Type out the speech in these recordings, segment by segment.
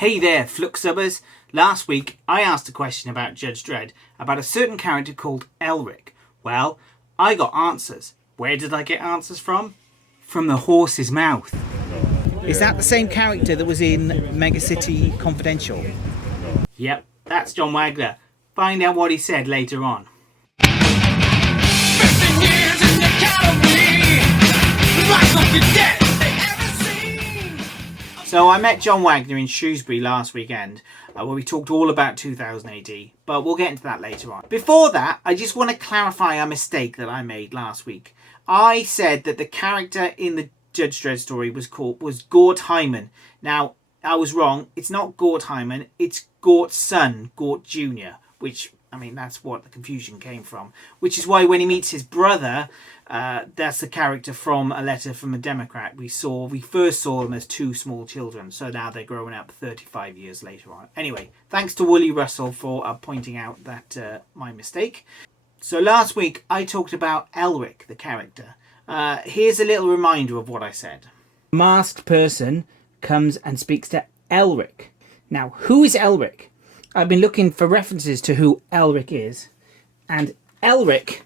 Hey there, Fluxubbers. Last week I asked a question about Judge Dredd about a certain character called Elric. Well, I got answers. Where did I get answers from? From the horse's mouth. Is that the same character that was in Mega City Confidential? Yep, that's John Wagner. Find out what he said later on. 15 years in the academy, like looking dead. So I met John Wagner in Shrewsbury last weekend where we talked all about 2000 AD, but we'll get into that later on. Before that, I just want to clarify a mistake that I made last week. I said that the character in the Judge Dredd story was Gort Hyman. Now, I was wrong. It's not Gort Hyman, it's Gort's son, Gort Jr., which, I mean, that's what the confusion came from. Which is why when he meets his brother, that's the character from A Letter from a Democrat. We first saw them as two small children, so now they're growing up 35 years later on. Anyway, thanks to Wooly Russell for pointing out that my mistake. So last week I talked about Elric, the character. Here's a little reminder of what I said. A masked person comes and speaks to Elric. Now, who is Elric? I've been looking for references to who Elric is, and Elric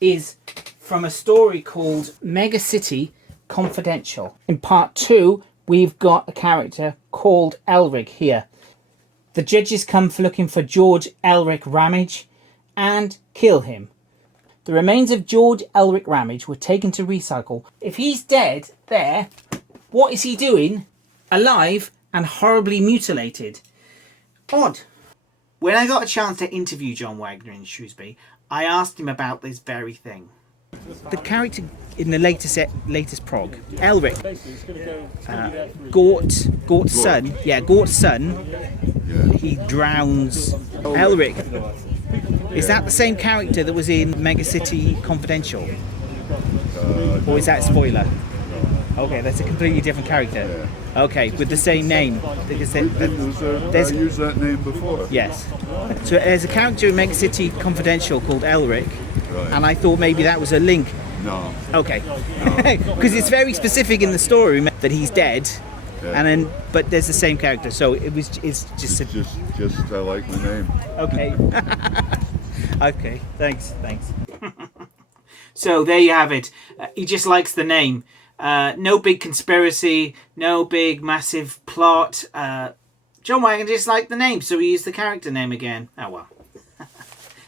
is from a story called Mega City Confidential. In part 2, we've got a character called Elric here. The judges come for looking for George Elric Ramage and kill him. The remains of George Elric Ramage were taken to recycle. If he's dead there, what is he doing alive and horribly mutilated? Odd. When I got a chance to interview John Wagner in Shrewsbury, I asked him about this very thing. The character in the latest prog, Elric, Gort's son, Gort's son, he drowns Elric. Is that the same character that was in Mega City Confidential? Or is that a spoiler? Okay, that's a completely different character. Okay, with the same name. Because there's used that name before. Yes. So there's a character in Mega City Confidential called Elric, Right. and I thought maybe that was a link. No. Okay. Because it's very specific in the story that he's dead, and but there's the same character. So it's just I like the name. okay. Okay. Thanks. So there you have it. He just likes the name. No big conspiracy, no big massive plot. John Wagner just liked the name, so he used the character name again. Oh well.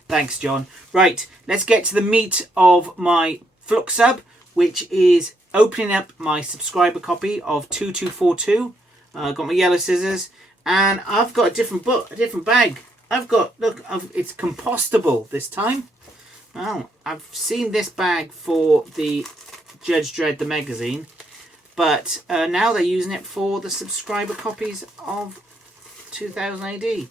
Thanks, John. Right, let's get to the meat of my Flux sub, which is opening up my subscriber copy of 2242. Got my yellow scissors, and I've got a different bag. It's compostable this time. Oh, I've seen this bag for the Judge Dredd the magazine, but now they're using it for the subscriber copies of 2000 AD.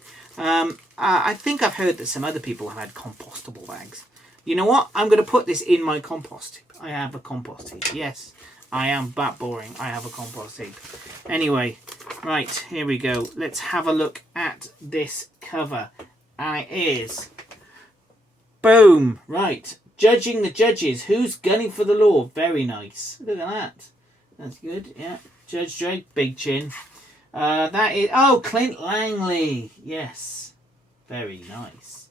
I think I've heard that some other people have had compostable bags. You know what? I'm going to put this in my compost heap. I have a compost heap. Yes, I am that boring. I have a compost heap. Anyway, right, here we go. Let's have a look at this cover. And it is... Boom! Right. Judging the judges. Who's gunning for the law? Very nice. Look at that. That's good. Yeah. Judge Dredd, big chin. That is... Oh, Clint Langley. Yes. Very nice.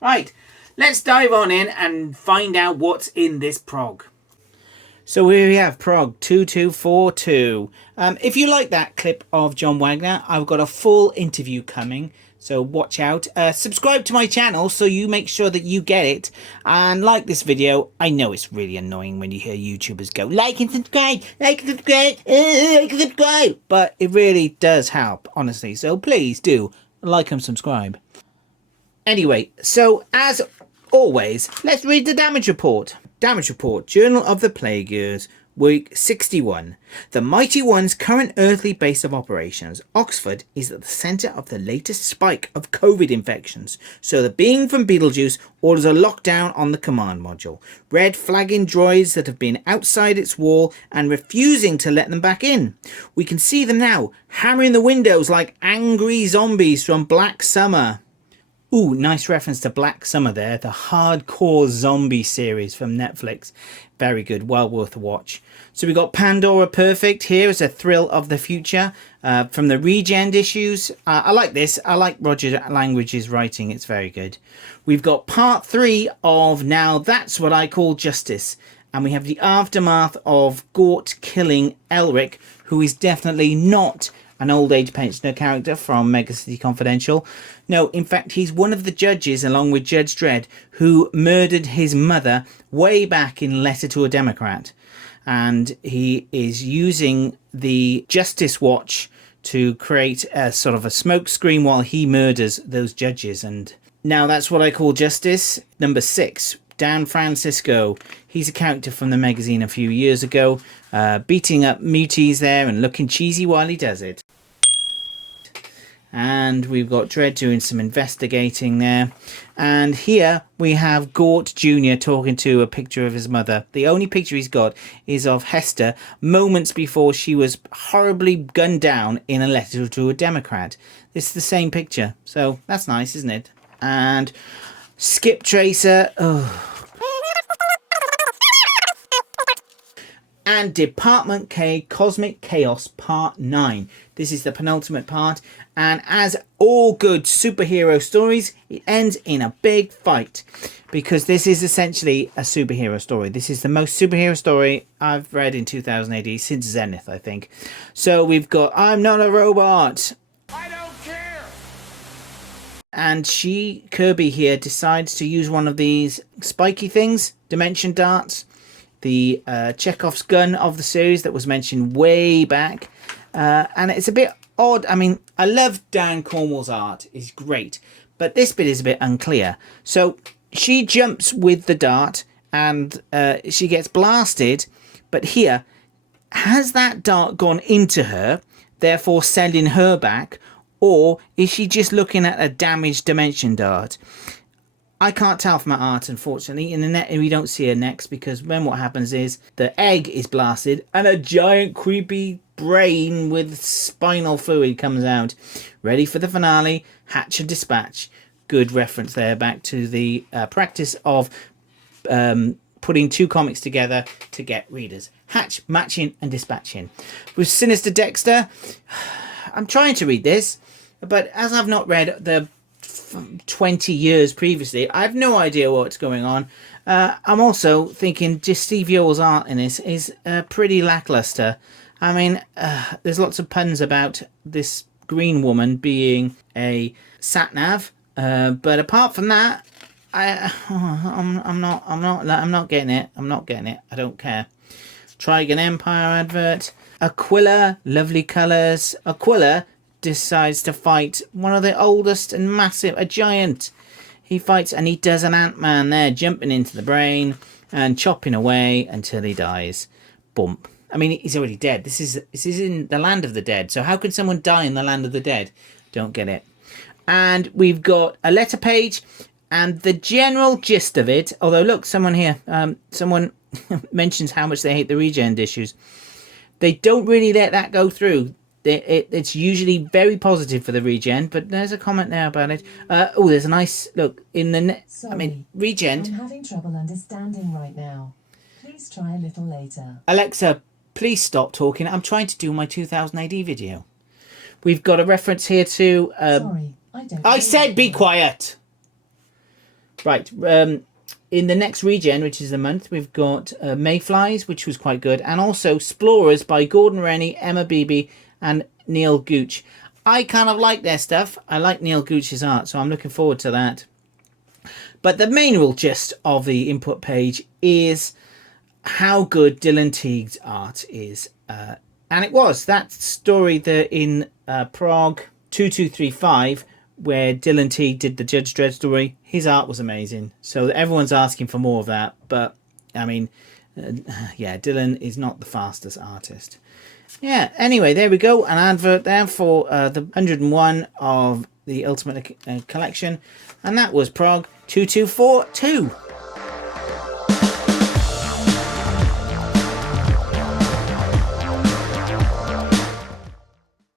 Right. Let's dive on in and find out what's in this prog. So here we have prog 2242. If you like that clip of John Wagner, I've got a full interview coming. So watch out. Subscribe to my channel so you make sure that you get it. And like this video. I know it's really annoying when you hear YouTubers go, like and subscribe, like and subscribe, like and subscribe. But it really does help, honestly. So please do like and subscribe. Anyway, so as always, let's read the damage report. Damage report, Journal of the Plague Years, Week 61. The Mighty One's current earthly base of operations, Oxford, is at the centre of the latest spike of COVID infections. So the being from Beetlejuice orders a lockdown on the command module. Red flagging droids that have been outside its wall and refusing to let them back in. We can see them now, hammering the windows like angry zombies from Black Summer. Ooh, nice reference to Black Summer there, the hardcore zombie series from Netflix. Very good, well worth a watch. So we got Pandora Perfect here as a thrill of the future from the Regend issues. I like this. I like Roger Langridge's writing. It's very good. We've got part 3 of Now That's What I Call Justice. And we have the aftermath of Gort killing Elric, who is definitely not an old age pensioner character from Mega City Confidential. No, in fact, he's one of the judges, along with Judge Dredd, who murdered his mother way back in Letter to a Democrat. And he is using the Justice Watch to create a sort of a smoke screen while he murders those judges. And Now That's What I Call Justice, number 6. Dan Francisco, he's a character from the magazine a few years ago, beating up muties there and looking cheesy while he does it. And we've got Dredd doing some investigating there. And here we have Gort Jr. talking to a picture of his mother. The only picture he's got is of Hester moments before she was horribly gunned down in a Letter to a Democrat. It's the same picture, so that's nice, isn't it? And Skip Tracer, and Department K Cosmic Chaos Part 9. This is the penultimate part, and as all good superhero stories, it ends in a big fight, because this is essentially a superhero story. This is the most superhero story I've read in 2000 AD since Zenith, I think. So we've got I'm Not a Robot. I don't care. And Kirby here, decides to use one of these spiky things, dimension darts, the Chekhov's gun of the series that was mentioned way back. And it's a bit odd. I mean, I love Dan Cornwell's art. It's great. But this bit is a bit unclear. So she jumps with the dart and she gets blasted. But here, has that dart gone into her, therefore sending her back? Or is she just looking at a damaged dimension dart? I can't tell from her art, unfortunately. In the net, we don't see her next, because then what happens is the egg is blasted and a giant creepy brain with spinal fluid comes out. Ready for the finale, hatch and dispatch. Good reference there back to the practice of putting two comics together to get readers. Hatch, matching and dispatching. With Sinister Dexter, I'm trying to read this, but as I've not read the 20 years previously, I have no idea what's going on. I'm also thinking just Steve Yeowell's art in this is pretty lackluster. I mean, there's lots of puns about this green woman being a sat-nav, but apart from that, I'm not getting it. I'm not getting it. I don't care. Trigon Empire advert. Aquila, lovely colours. Aquila decides to fight one of the oldest and massive, a giant. He fights and he does an Ant-Man there, jumping into the brain and chopping away until he dies. Bump. I mean, he's already dead. This is in the land of the dead. So how could someone die in the land of the dead? Don't get it. And we've got a letter page and the general gist of it. Although, look, someone here, someone mentions how much they hate the Regend issues. They don't really let that go through. It's usually very positive for the Regend, but there's a comment there about it. Oh, there's a nice look in the. Regend. I'm having trouble understanding right now. Please try a little later. Alexa, please stop talking. I'm trying to do my 2000 AD video. We've got a reference here to. Sorry, I don't. I said be quiet. Right. In the next Regend, which is the month, we've got Mayflies, which was quite good, and also Explorers by Gordon Rennie, Emma Beebe, and Neil Gooch. I kind of like their stuff. I like Neil Gooch's art, so I'm looking forward to that. But the main real gist of the input page is how good Dylan Teague's art is. And it was that story that in PROG 2235, where Dylan Teague did the Judge Dredd story, his art was amazing. So everyone's asking for more of that. But, I mean, yeah, Dylan is not the fastest artist. Yeah, anyway, there we go. An advert there for the 101 of the Ultimate Collection. And that was PROG 2242.